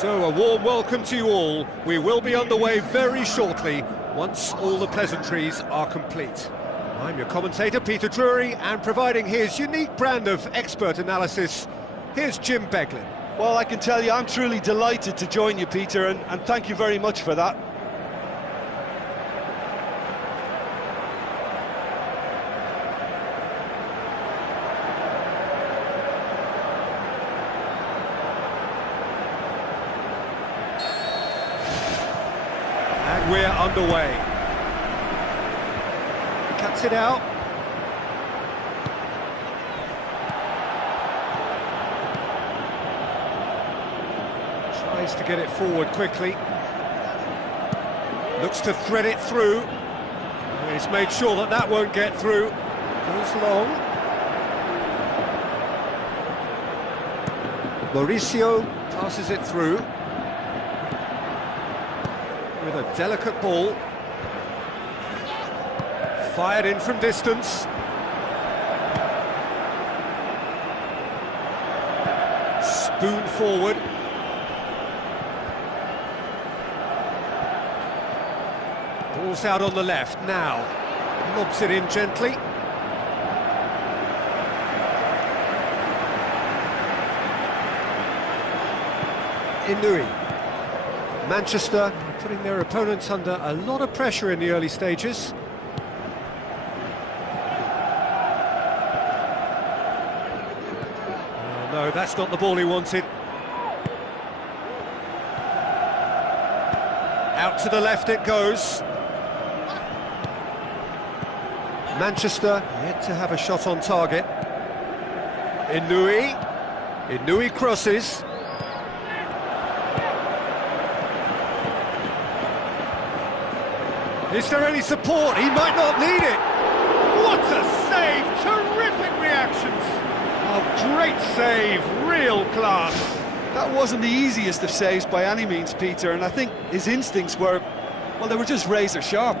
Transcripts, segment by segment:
So, a warm welcome to you all. We will be underway very shortly, once all the pleasantries are complete. I'm your commentator, Peter Drury, and providing his unique brand of expert analysis, here's Jim Beglin. Well, I can tell you, I'm truly delighted to join you, Peter, and thank you very much for that. And we're underway. Cuts it out. Tries to get it forward quickly. Looks to thread it through. He's made sure that that won't get through. Goes long. Mauricio passes it through. With a delicate ball. Fired in from distance. Spoon forward. Ball's out on the left now. Lobs it in gently. Inui. Manchester putting their opponents under a lot of pressure in the early stages. Oh, no, that's not the ball he wanted. Out to the left it goes. Manchester yet to have a shot on target. Inui. Inui crosses. Is there any support? He might not need it. What a save! Terrific reactions. Oh, great save, real class. That wasn't the easiest of saves by any means, Peter, and I think his instincts were, well, they were just razor sharp.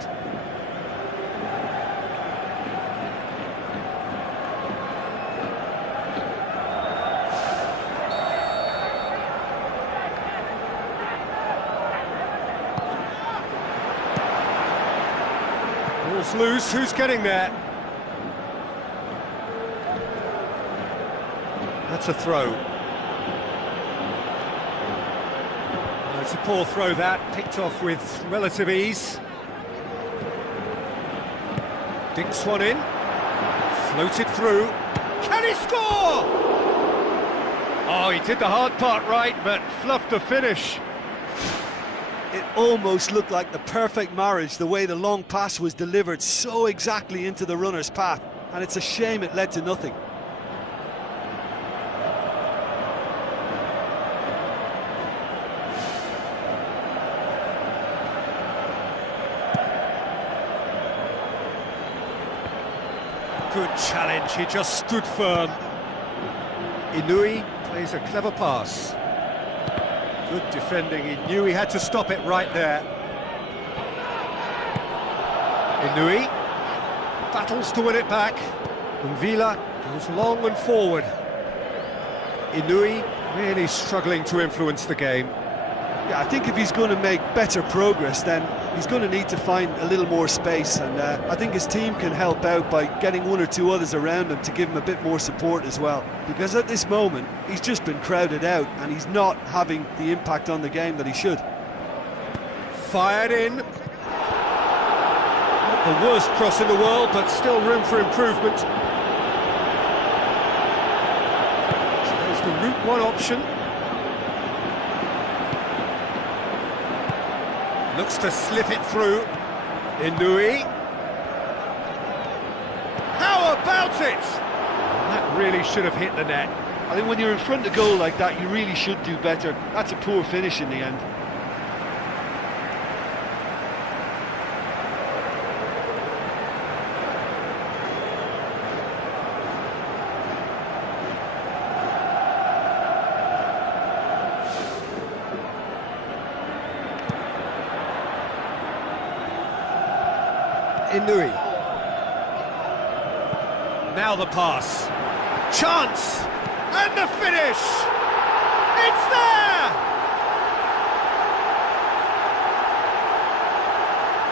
Ball's loose, who's getting there? That's a throw. It's a poor throw that, picked off with relative ease. Dinks one in, floated through. Can he score? Oh, he did the hard part right, but fluffed the finish. It almost looked like the perfect marriage, the way the long pass was delivered so exactly into the runner's path, and it's a shame it led to nothing. Good challenge, he just stood firm. Inui plays a clever pass. Good defending, he knew he had to stop it right there. Inui battles to win it back. Villa goes long and forward. Inui really struggling to influence the game. Yeah, I think if he's going to make better progress, then he's going to need to find a little more space, and I think his team can help out by getting one or two others around him to give him a bit more support as well, because at this moment he's just been crowded out and he's not having the impact on the game that he should. Fired in. Not the worst cross in the world, but still room for improvement. There's the route one option. Looks to slip it through. Inui. How about it? That really should have hit the net. I think when you're in front of goal like that, you really should do better. That's a poor finish in the end. Inui. Now the pass. Chance! And the finish! It's there!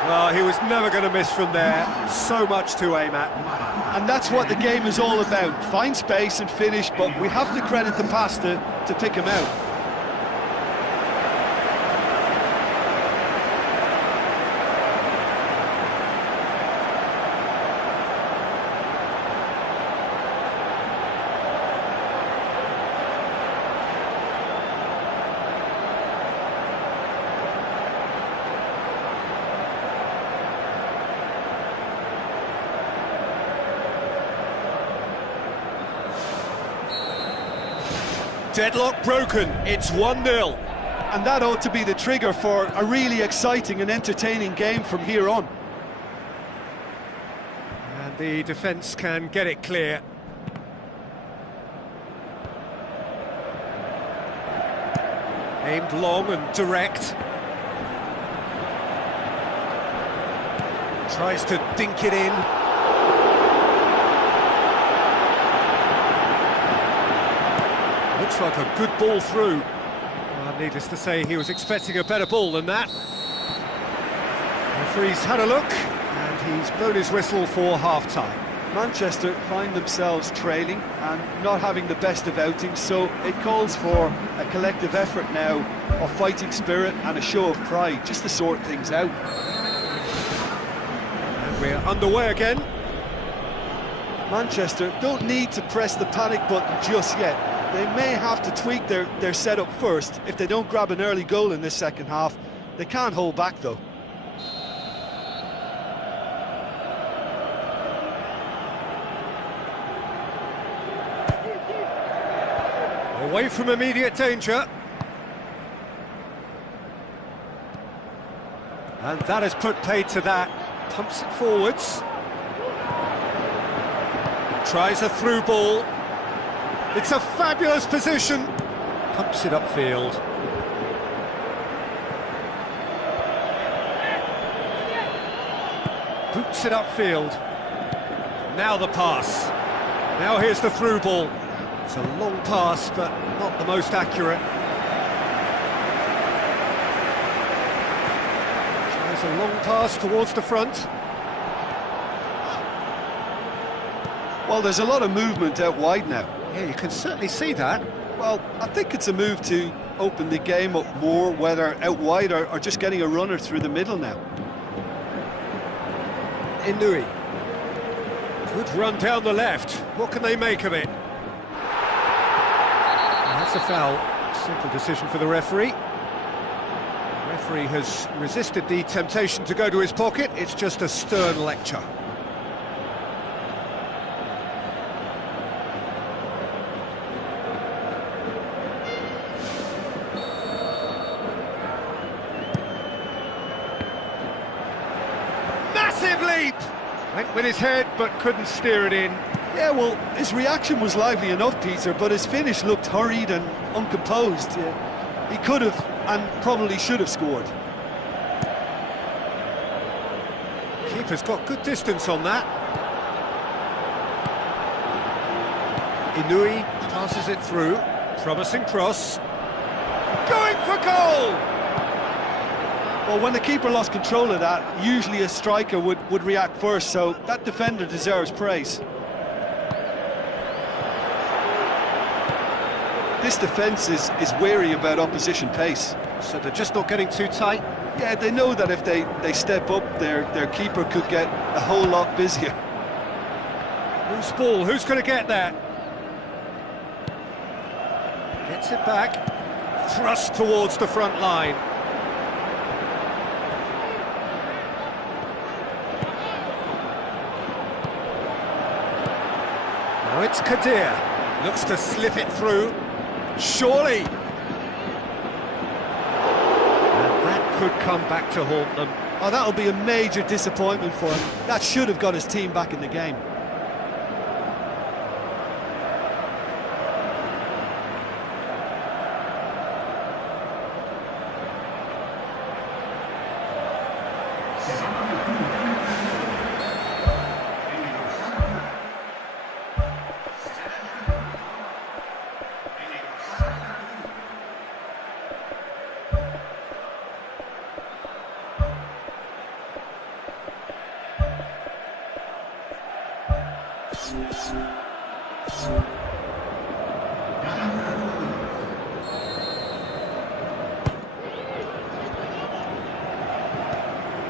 Well, he was never going to miss from there. So much to aim at. And that's what the game is all about. Find space and finish, but we have to credit the pass to pick him out. Deadlock broken, it's 1-0. And that ought to be the trigger for a really exciting and entertaining game from here on. And the defence can get it clear. Aimed long and direct. Tries to dink it in. Looks like a good ball through. Well, needless to say, he was expecting a better ball than that. The referee's had a look, and he's blown his whistle for half-time. Manchester find themselves trailing and not having the best of outings, so it calls for a collective effort now of fighting spirit and a show of pride, just to sort things out. And we're underway again. Manchester don't need to press the panic button just yet. They may have to tweak their setup first. If they don't grab an early goal in this second half, they can't hold back though. Away from immediate danger. And that has put paid to that. Pumps it forwards. Tries a through ball. It's a fabulous position. Pumps it upfield. Boots it upfield. Now the pass. Now here's the through ball. It's a long pass, but not the most accurate. Tries a long pass towards the front. Well, there's a lot of movement out wide now. Yeah, you can certainly see that. Well, I think it's a move to open the game up more, whether out wide or just getting a runner through the middle now. Inui. Good run down the left. What can they make of it? That's a foul. Simple decision for the referee. The referee has resisted the temptation to go to his pocket. It's just a stern lecture. Massive leap! Went with his head, but couldn't steer it in. Yeah, well, his reaction was lively enough, Peter, but his finish looked hurried and uncomposed. He could have and probably should have scored. Keeper's got good distance on that. Inui passes it through. Promising cross. Going for goal! Well, when the keeper lost control of that, usually a striker would react first, so that defender deserves praise. This defence is wary about opposition pace. So they're just not getting too tight? Yeah, they know that if they step up, their keeper could get a whole lot busier. Loose ball, who's going to get that? Gets it back. Thrust towards the front line. Now it's Kadir. Looks to slip it through. Surely! And that could come back to haunt them. Oh, that'll be a major disappointment for him. That should have got his team back in the game.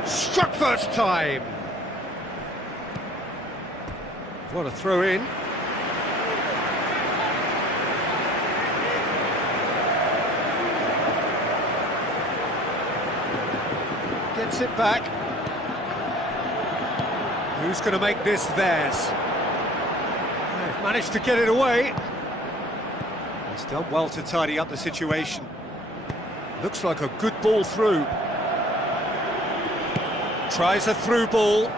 Struck first time. What a throw in. Gets it back. Who's going to make this theirs? They've managed to get it away. He's done well to tidy up the situation. Looks like a good ball through. Tries a through ball.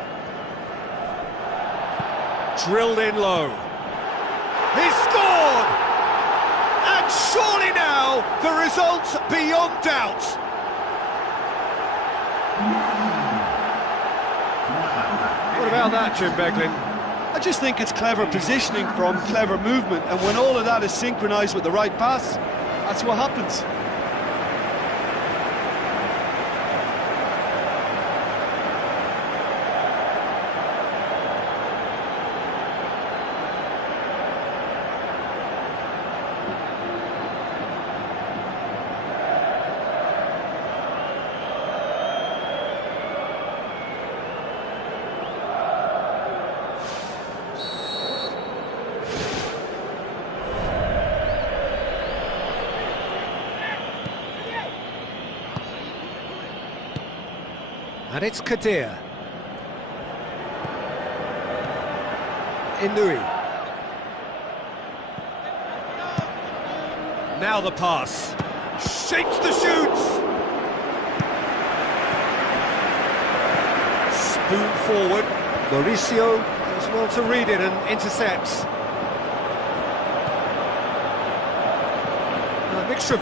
Drilled in low. He's scored! And surely now, the result's beyond doubt. What about that, Jim Beglin? I just think it's clever positioning from clever movement, and when all of that is synchronised with the right pass, that's what happens. And it's Kadir. Inui. Now the pass. Shapes the shoots! Spoon forward. Mauricio does well to read it and intercepts. mixture of...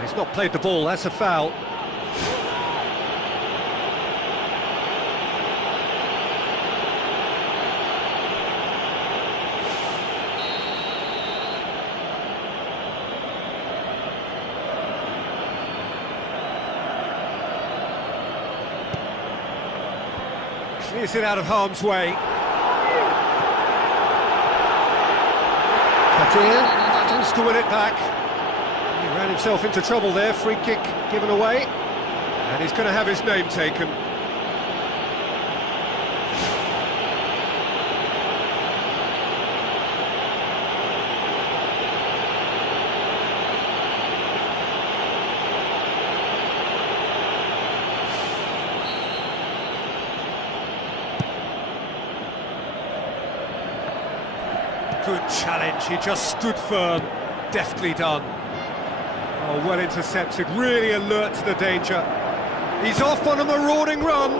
He's not played the ball, that's a foul. Clears it out of harm's way. Kadir battles to win it back. He ran himself into trouble there, free kick given away. And he's going to have his name taken. Good challenge, he just stood firm, deftly done. Oh, well intercepted, really alert to the danger. He's off on a marauding run.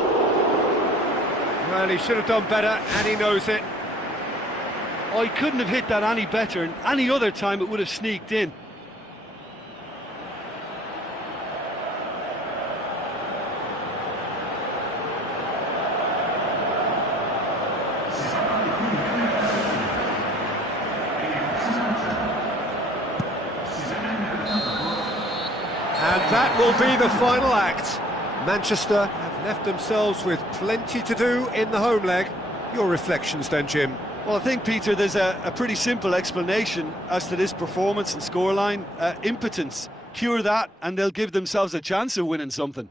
Well, he should have done better, and he knows it. Oh, he couldn't have hit that any better, and any other time it would have sneaked in. And that will be the final act. Manchester have left themselves with plenty to do in the home leg. Your reflections then, Jim? Well, I think, Peter, there's a pretty simple explanation as to this performance and scoreline. Impotence. Cure that and they'll give themselves a chance of winning something.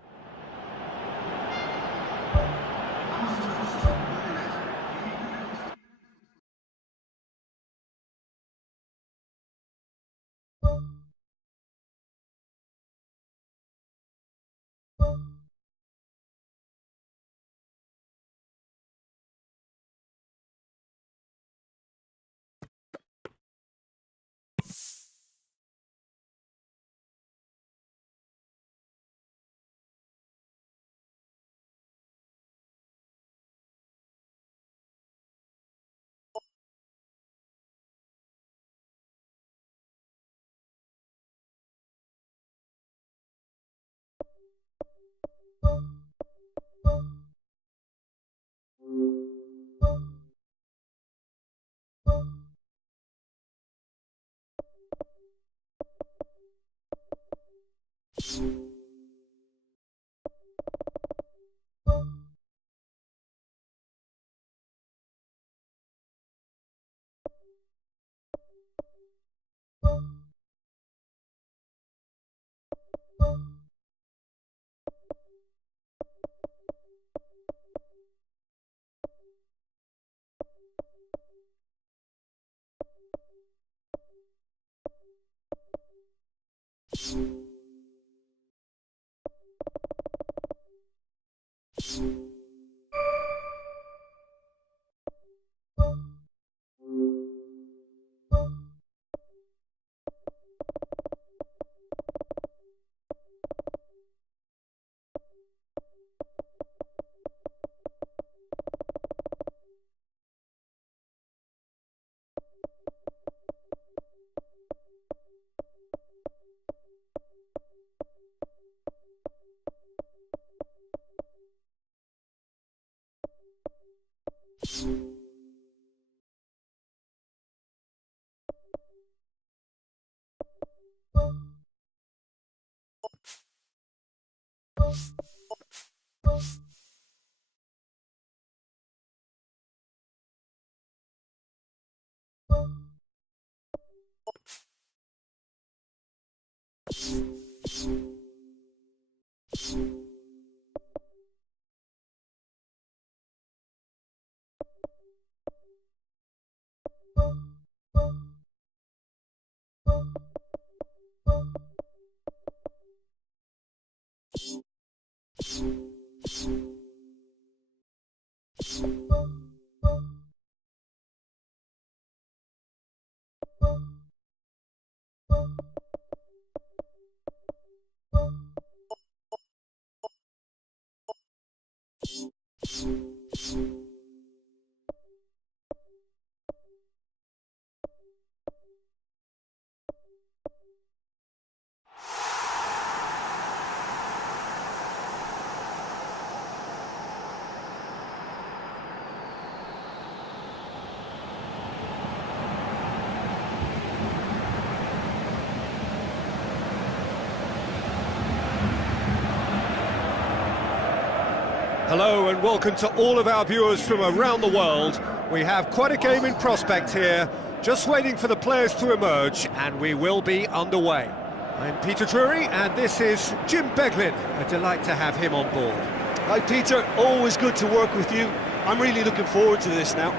Hello and welcome to all of our viewers from around the world. We have quite a game in prospect here, just waiting for the players to emerge, and we will be underway. I'm Peter Drury, and this is Jim Beglin. A delight to have him on board. Hi Peter, always good to work with you. I'm really looking forward to this now.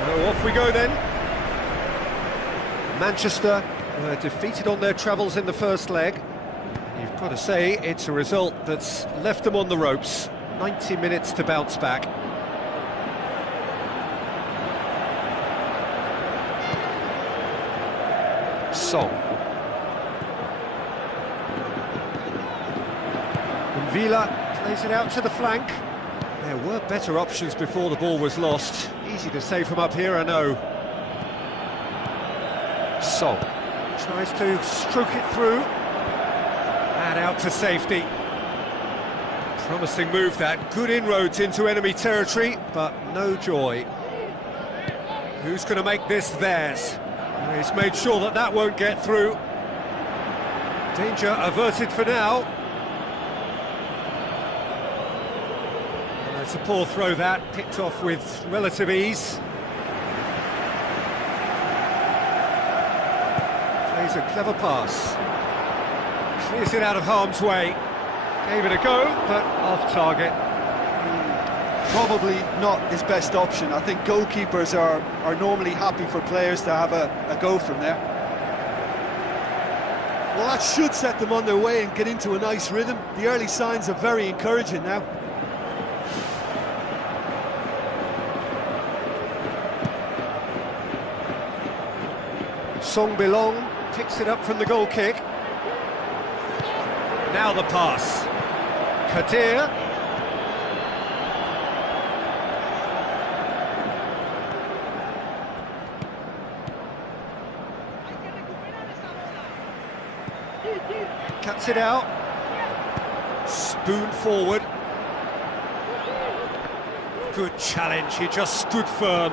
So off we go then. Manchester were defeated on their travels in the first leg. You've got to say, it's a result that's left them on the ropes. 90 minutes to bounce back. Song. And Villa plays it out to the flank. There were better options before the ball was lost. Easy to say from up here, I know. Song tries to stroke it through. And out to safety. Promising move that. Good inroads into enemy territory, but no joy. Who's going to make this theirs? He's made sure that that won't get through. Danger averted for now. It's a poor throw that, picked off with relative ease. Plays a clever pass. Clears it out of harm's way. Gave it a go, but off target. Probably not his best option. I think goalkeepers are normally happy for players to have a go from there. Well, that should set them on their way and get into a nice rhythm. The early signs are very encouraging now. Song Belong picks it up from the goal kick. Now the pass. Kadir. Cuts it out. Spoon forward. Good challenge, he just stood firm.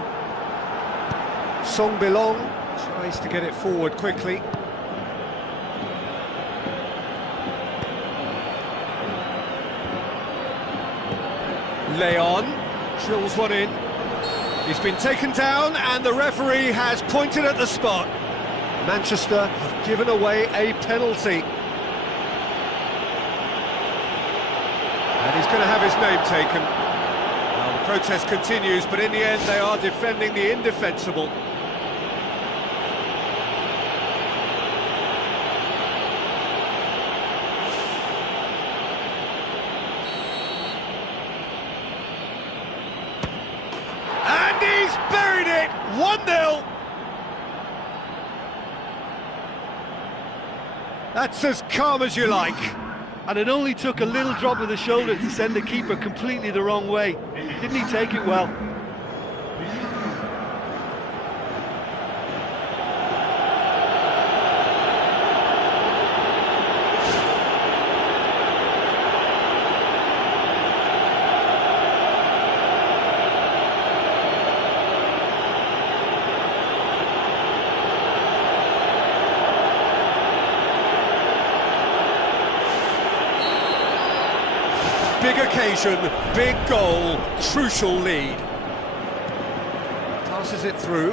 Song Belong tries to get it forward quickly. Leon drills one in. He's been taken down and the referee has pointed at the spot. Manchester have given away a penalty. And he's going to have his name taken. Well, the protest continues, but in the end they are defending the indefensible. He's buried it! 1-0! That's as calm as you like. And it only took a little drop of the shoulder to send the keeper completely the wrong way. Didn't he take it well? Big occasion, big goal, crucial lead. Passes it through.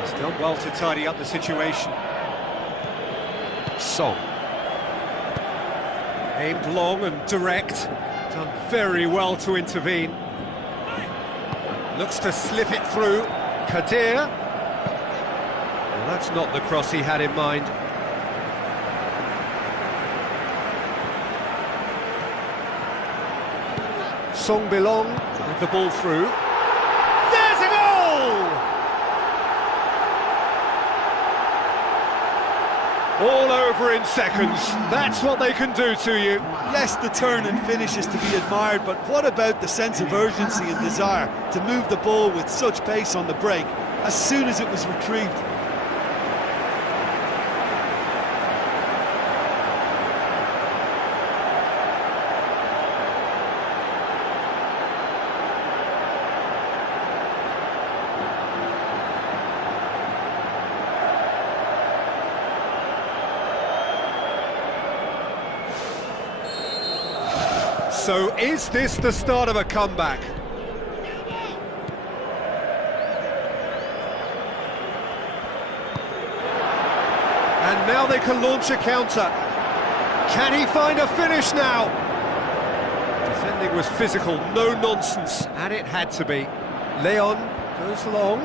He's done well to tidy up the situation. Song. Aimed long and direct. Done very well to intervene. Looks to slip it through. Kadir. That's not the cross he had in mind. Song Belong with the ball through. There's a goal! All over in seconds. That's what they can do to you. Yes, the turn and finish is to be admired, but what about the sense of urgency and desire to move the ball with such pace on the break as soon as it was retrieved? So is this the start of a comeback? And now they can launch a counter. Can he find a finish now? Defending was physical, no nonsense, and it had to be. Leon goes long.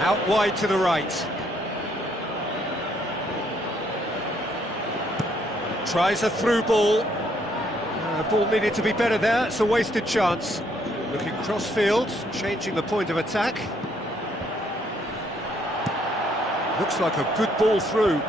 Out wide to the right. Tries a through ball. Ball needed to be better there, it's a wasted chance. Looking cross-field, changing the point of attack. Looks like a good ball through.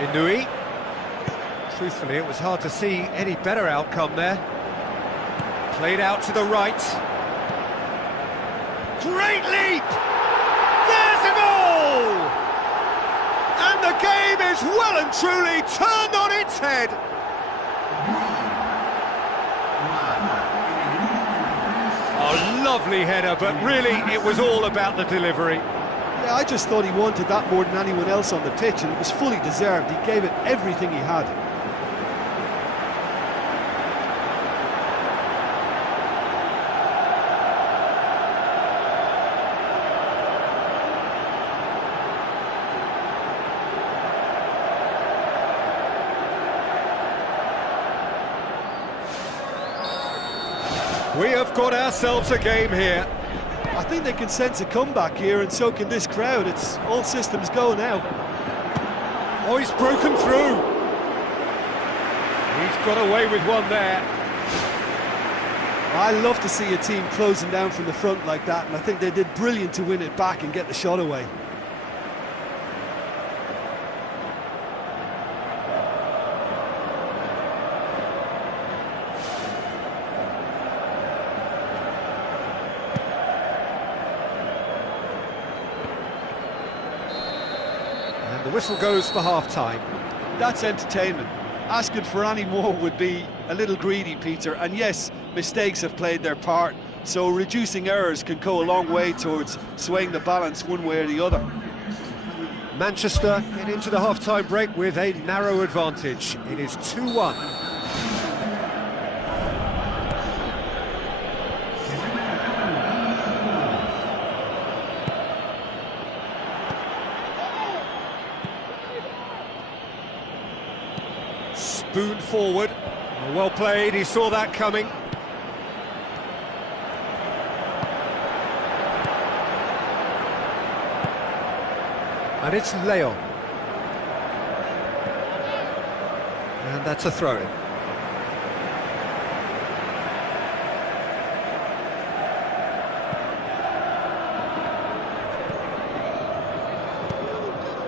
Inui. Truthfully, it was hard to see any better outcome there. Played out to the right. Great leap! There's a goal! And the game is well and truly turned on its head. A lovely header, but really it was all about the delivery. Yeah, I just thought he wanted that more than anyone else on the pitch, and it was fully deserved. He gave it everything he had. We have got ourselves a game here. I think they can sense a comeback here, and so can this crowd. It's all systems go now. Oh, he's broken through. He's got away with one there. I love to see a team closing down from the front like that, and I think they did brilliant to win it back and get the shot away. The whistle goes for half-time. That's entertainment. Asking for any more would be a little greedy, Peter. And yes, mistakes have played their part, so reducing errors can go a long way towards swaying the balance one way or the other. Manchester get into the half-time break with a narrow advantage. It is 2-1. Spoon forward, well played, he saw that coming. And it's Leon. And that's a throw-in.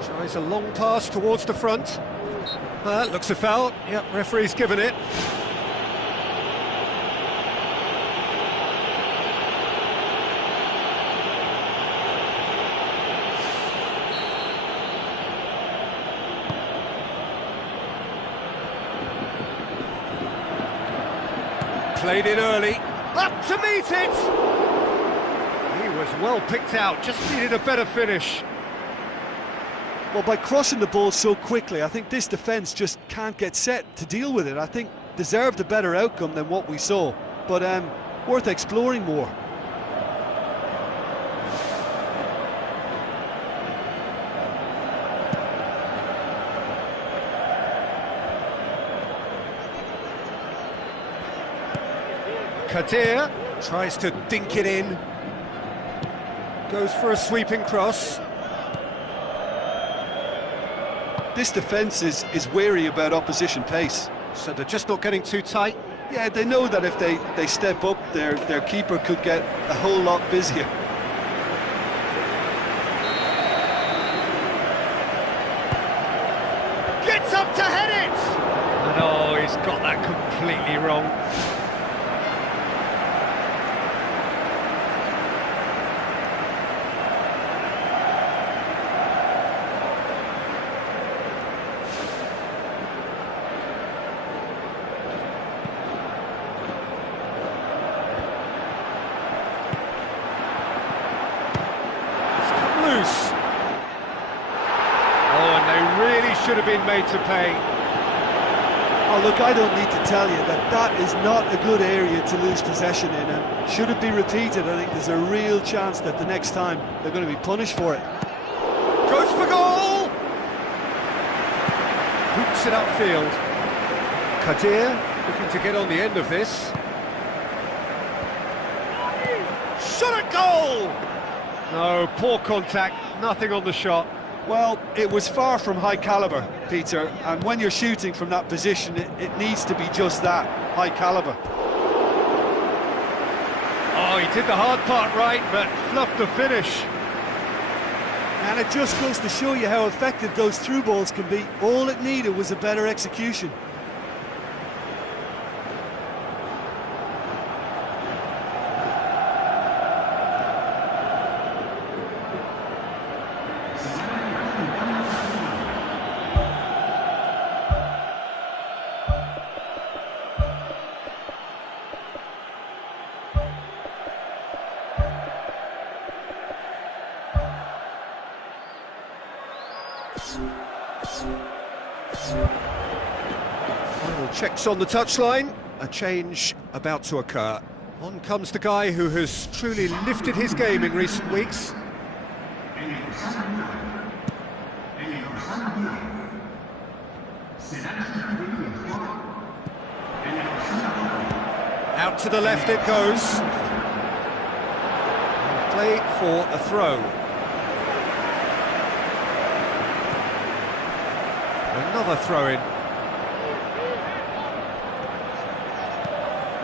Tries a long pass towards the front. That looks a foul. Yep, referee's given it. Played in early. Up to meet it! He was well picked out, just needed a better finish. Well, by crossing the ball so quickly, I think this defence just can't get set to deal with it. I think deserved a better outcome than what we saw, but worth exploring more. Kadir tries to dink it in. Goes for a sweeping cross. This defence is wary about opposition pace. So they're just not getting too tight. Yeah, they know that if they step up, their keeper could get a whole lot busier. Gets up to head it! And oh, he's got that completely wrong. been made to pay. Oh, look, I don't need to tell you that that is not a good area to lose possession in, and should it be repeated, I think there's a real chance that the next time they're going to be punished for it. Goes for goal! Hoops it upfield. Kadir looking to get on the end of this. Shot at goal! No, poor contact, nothing on the shot. Well, it was far from high calibre, Peter, and when you're shooting from that position, it needs to be just that, high calibre. Oh, he did the hard part right, but fluffed the finish. And it just goes to show you how effective those through balls can be. All it needed was a better execution. Final checks on the touchline. A change about to occur. On comes the guy who has truly lifted his game in recent weeks. Out to the left it goes. Play for a throw. Another throw-in.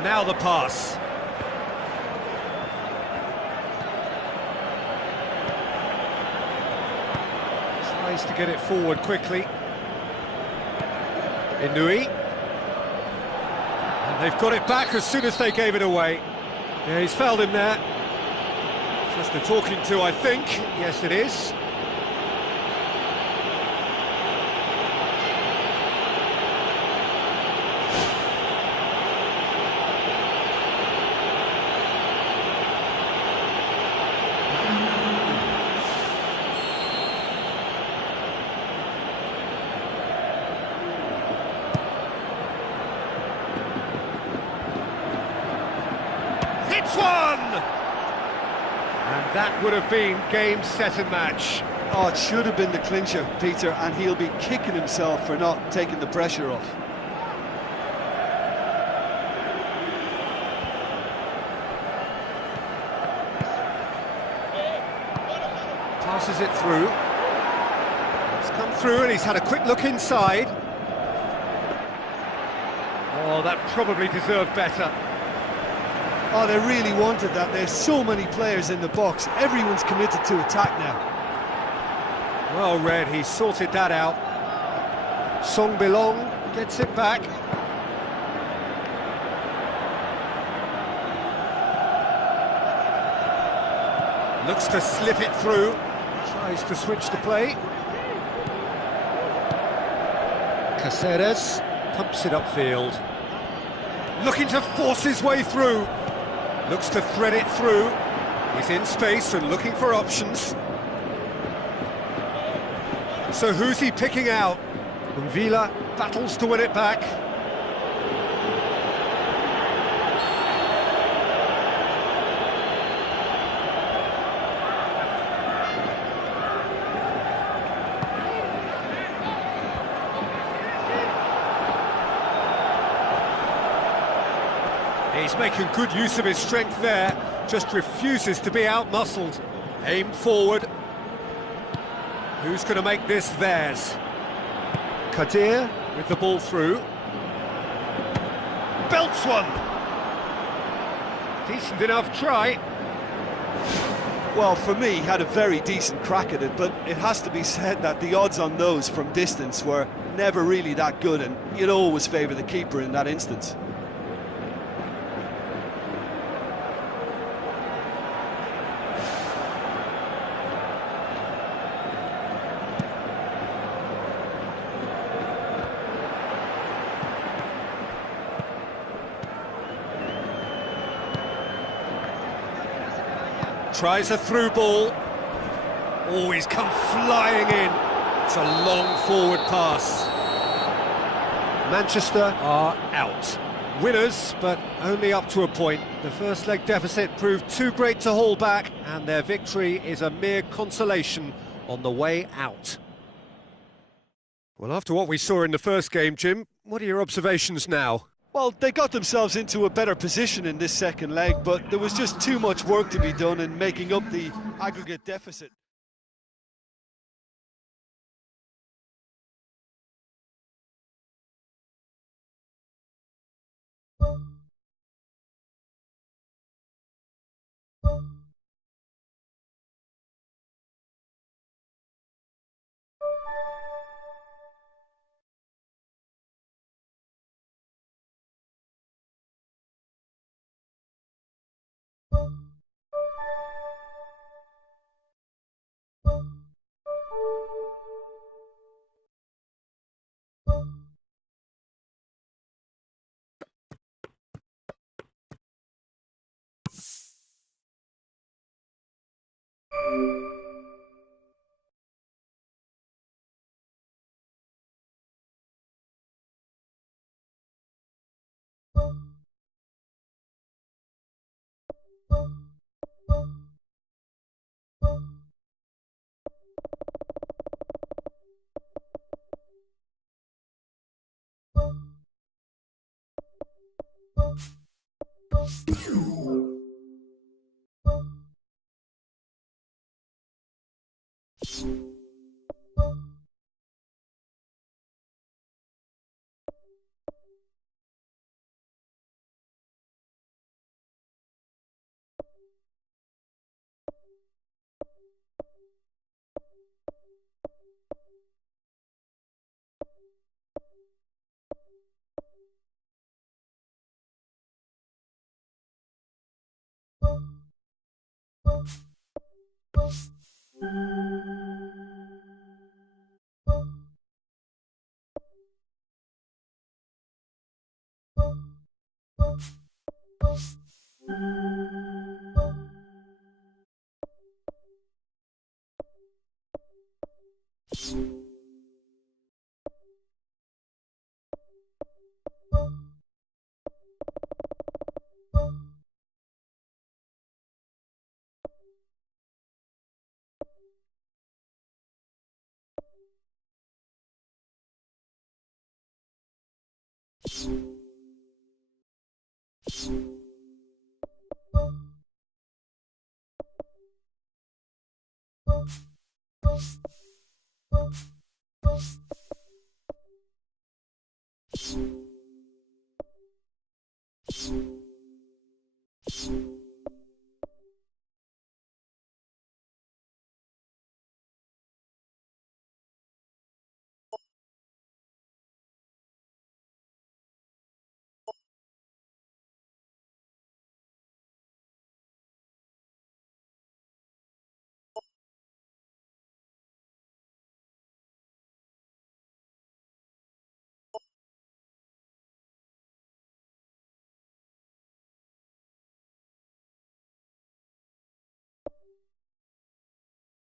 Now the pass. Tries to get it forward quickly. Inui. And they've got it back as soon as they gave it away. Yeah, he's fouled him there. Just a talking to, I think. Yes, it is. Hits one! And that would have been game, set and match. Oh, it should have been the clincher, Peter, and he'll be kicking himself for not taking the pressure off. Passes it through. It's come through and he's had a quick look inside. Oh, that probably deserved better. Oh, they really wanted that. There's so many players in the box. Everyone's committed to attack now. Well read, he sorted that out. Song Bilong gets it back. Looks to slip it through. Tries to switch the play. Caceres pumps it upfield. Looking to force his way through. Looks to thread it through. He's in space and looking for options. So who's he picking out? Vila battles to win it back. He's making good use of his strength there, just refuses to be out-muscled. Aimed forward. Who's going to make this theirs? Kadir with the ball through. Belts one! Decent enough try. Well, for me, he had a very decent crack at it, but it has to be said that the odds on those from distance were never really that good, and you'd always favour the keeper in that instance. Tries a through ball. Oh, he's come flying in. It's a long forward pass. Manchester are out. Winners, but only up to a point. The first leg deficit proved too great to hold back, and their victory is a mere consolation on the way out. Well, after what we saw in the first game, Jim, what are your observations now? Well, they got themselves into a better position in this second leg, but there was just too much work to be done in making up the aggregate deficit.